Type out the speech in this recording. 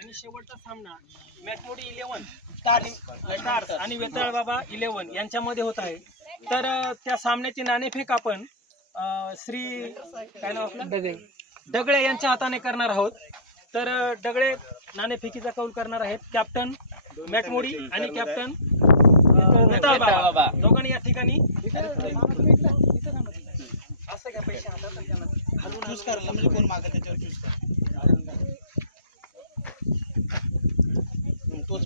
आणि शेवटचा सामना मॅटमोडी इलेव्हन स्टार्स आणि वेताळ बाबा इलेव्हन यांच्यामध्ये होत आहे तर त्या सामन्याची नाणेफेक आपण श्री काय नाव आपलं डगळे यांच्या हाताने करणार आहोत तर डगळे नाणेफेकीचा कौल करणार आहेत कॅप्टन मॅटमोडी आणि कॅप्टन वेताळ बाबा दोघांनी या ठिकाणी असं काय पैसे हातात म्हणजे कोण मागत त्याच्यावर